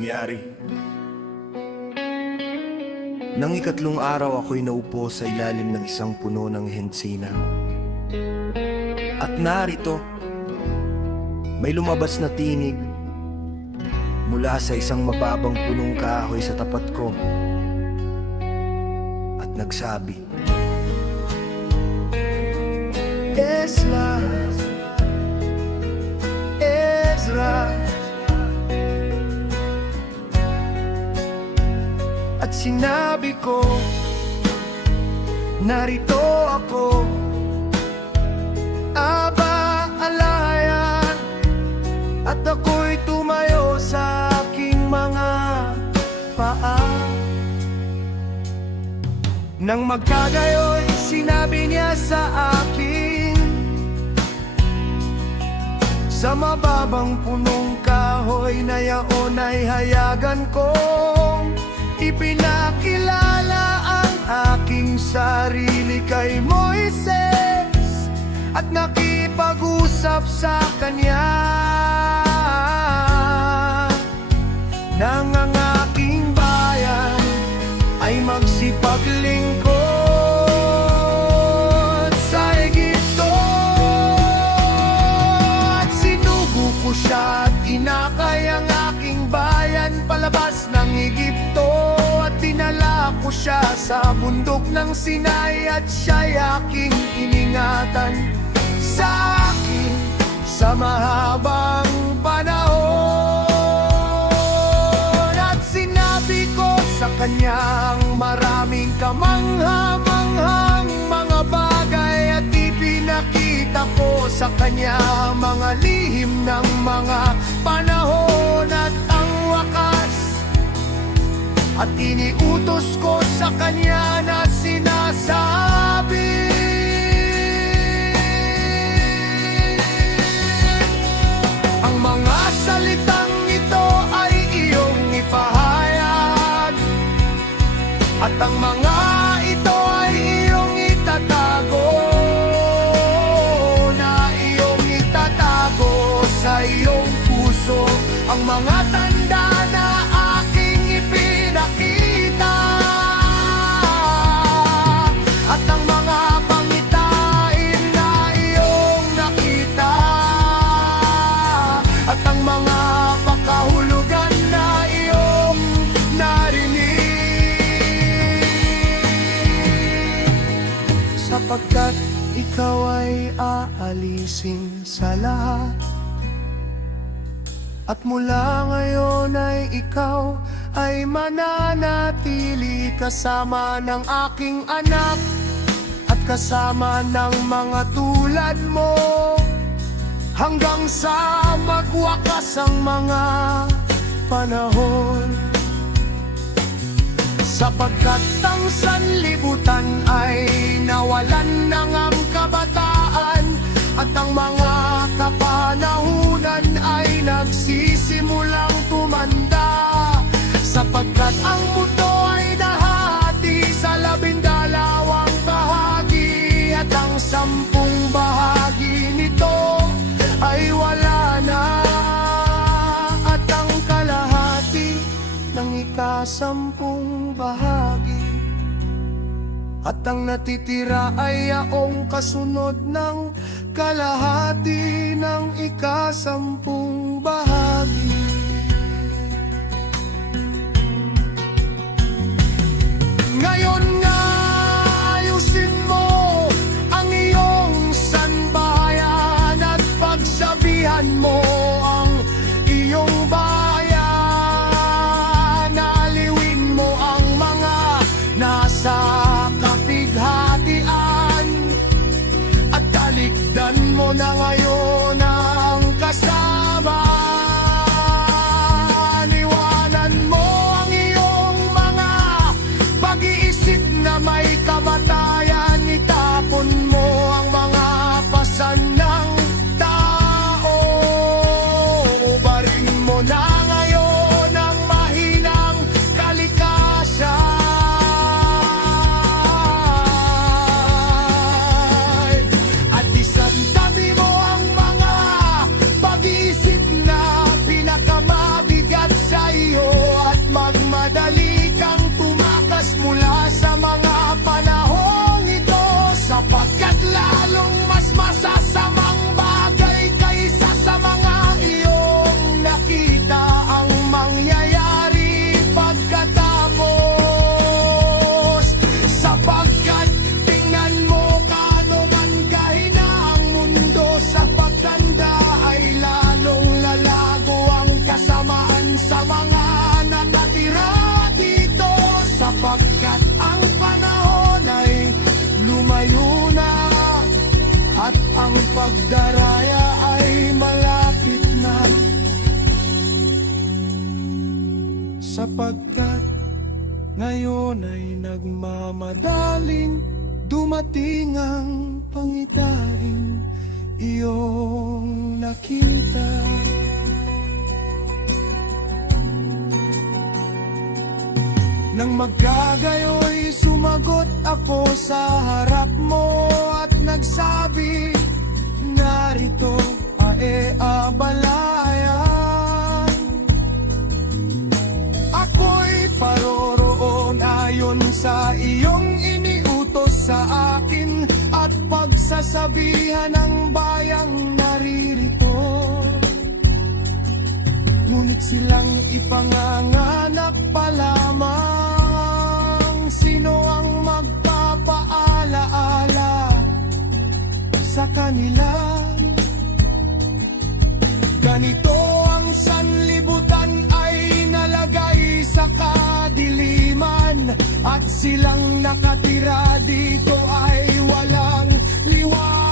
nangyari. Nang ikatlong araw ako'y naupo sa ilalim ng isang puno ng hensina. At narito, may lumabas na tinig mula sa isang mababang punong kahoy sa tapat ko. At nagsabi, Ezra, Ezra. At sinabi ko, narito ako, Aba, alayan. At ako'y tumayo sa aking mga paa. Nang magkagayoy, sinabi niya sa akin, sa mababang punong kahoy na yaon ay hayagan kong ipinakilala ang aking sarili kay Moises at nakipag-usap sa kanya nang ang aking bayan ay magsipaglingkod sa Egipto. At sinugo ko siya at inakay ang aking bayan palabas ng Egipto. Dinala ko siya sa bundok ng Sinai at siya'y aking iningatan sa akin sa mahabang panahon. At sinabi ko sa kanyang maraming kamangha-manghang mga bagay at ipinakita ko sa kanya mga lihim ng mga panahon at ang wakas. At iniutos ko sa kanya na sinasabi, ang mga salitang ito ay iyong ipahayag, at ang mga ito ay iyong itatago, na iyong itatago sa iyong puso. Ang mga tanda na nakita at ang mga pangitain na iyong nakita at ang mga pakahulugan na iyong narinig, sapagkat ikaw ay aalisin sa lahat. At mula ngayon ay ikaw ay mananatili kasama ng aking anak at kasama ng mga tulad mo hanggang sa magwakas ang mga panahon. Sapagkat ang sanlibutan ay nawalan ng ang kabataan at ang mga kapanahunan ay nagsisimulang tumanda. Sapagkat ang mundo ay nahati sa 12 bahagi at ang 10 bahagi nito ay wala na, at ang kalahati ng ika-10 bahagi at ang natitira ay yaong kasunod ng kalahati ng ika-10 bahagi. Ngayon nga ayusin mo ang iyong sanbayan at pagsabihan mo ang iyong bayan. Aliwin mo ang mga nasa kapighatian at talikdan mo na ngayon ang kasama. Na may kamatayan, itapon mo ang mga pasan ng tao. Barin mo na ngayon ang mahinang kalikasan at isantabi mo ang mga pag-iisip ang pagdaraya ay malapit na, sapagkat ngayon ay nagmamadaling dumating ang pangitaing iyong nakita. Nang magkagayoy, sumagot ako sa harap mo at nagsabi, narito abalayan. Ako'y paroroon ayon sa iyong iniutos sa akin, at pagsasabihan ng bayang naririto. Ngunit silang ipanganganak pa lamang, sino ang magpapaalaala sa kanila? Ganito ang sanlibutan ay nalagay sa kadiliman, at silang nakatira dito ay walang liwanag.